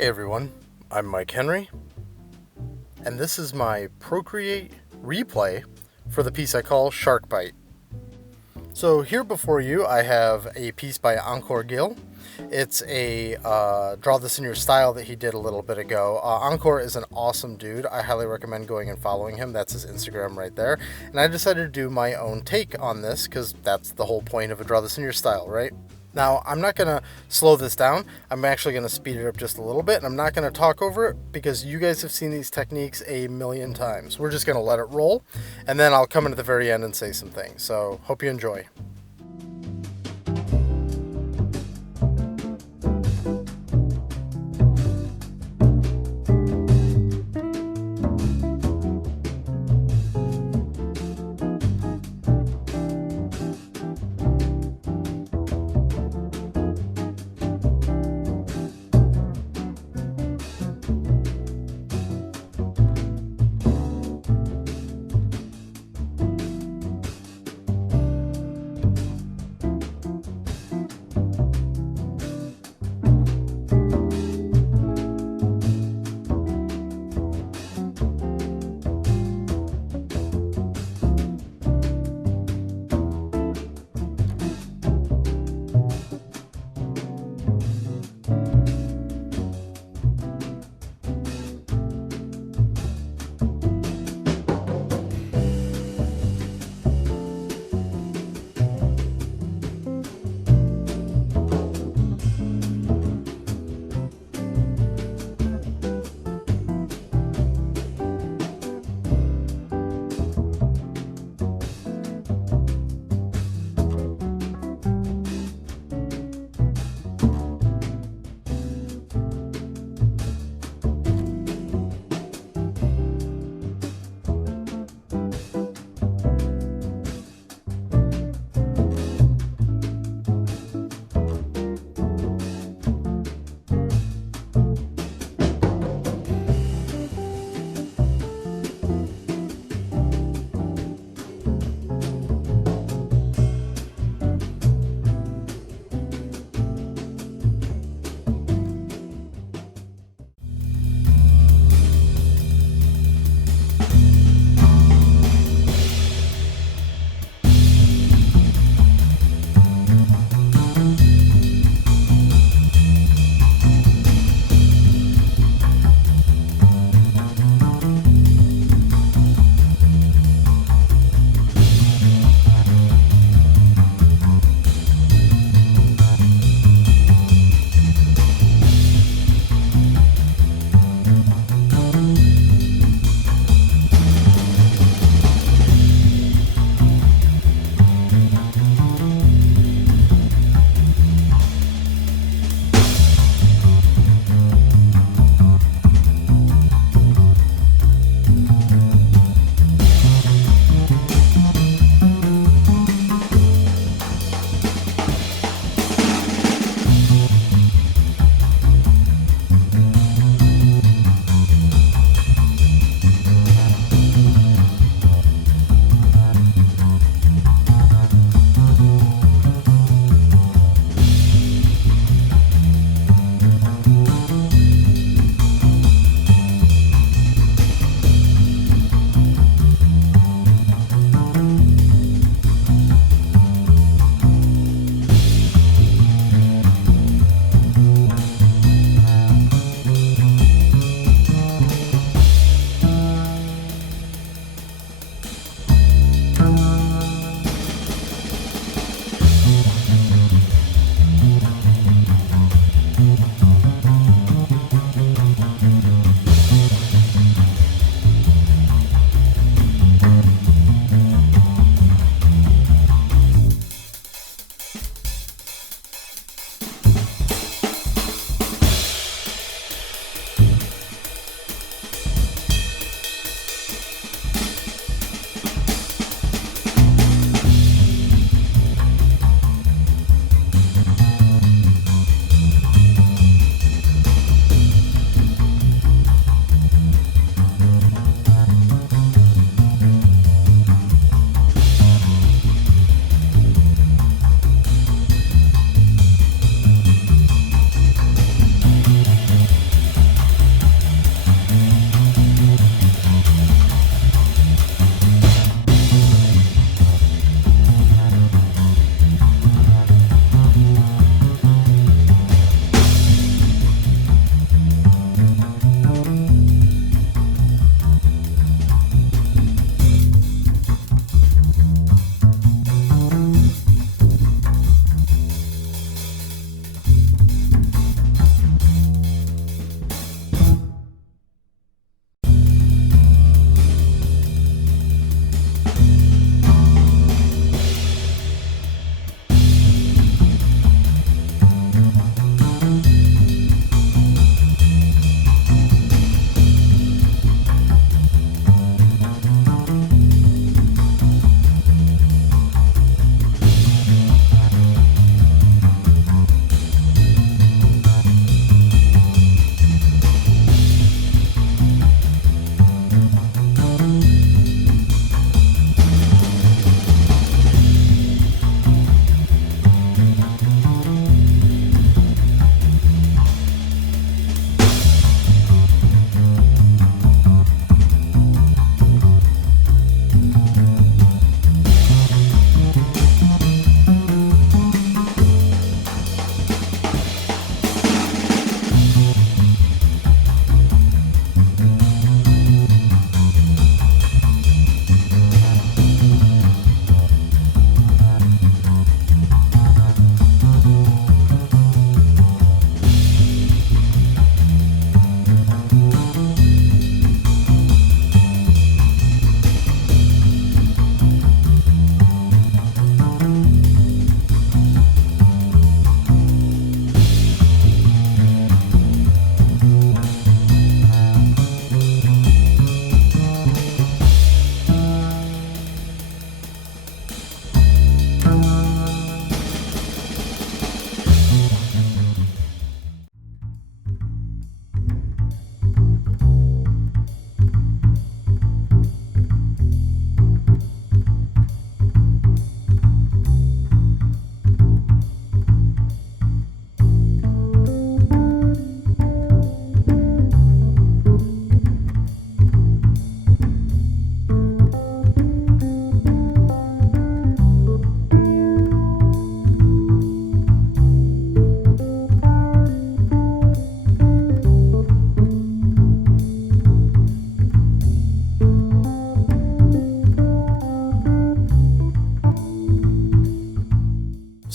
Hey everyone, I'm Mike Henry, and this is my Procreate replay for the piece I call Shark Bite. So here before you I have a piece by Encore Gill. It's a draw this in your style that he did a little bit ago. Encore is an awesome dude. I highly recommend going and following him. That's his Instagram right there. And I decided to do my own take on this because that's the whole point of a draw this in your style, right? Now, I'm not going to slow this down. I'm actually going to speed it up just a little bit, and I'm not going to talk over it because you guys have seen these techniques a million times. We're just going to let it roll, and then I'll come in at the very end and say some things. So, hope you enjoy.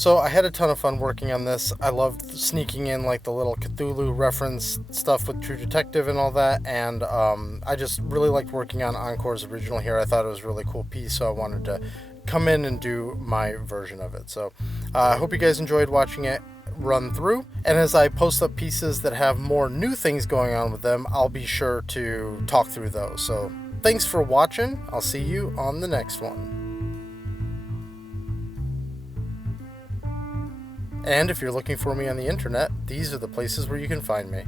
So I had a ton of fun working on this. I loved sneaking in like the little Cthulhu reference stuff with True Detective and all that, and I just really liked working on Encore's original here. I thought it was a really cool piece, so I wanted to come in and do my version of it. So I hope you guys enjoyed watching it run through, and as I post up pieces that have more new things going on with them, I'll be sure to talk through those. So thanks for watching. I'll see you on the next one. And if you're looking for me on the internet, these are the places where you can find me.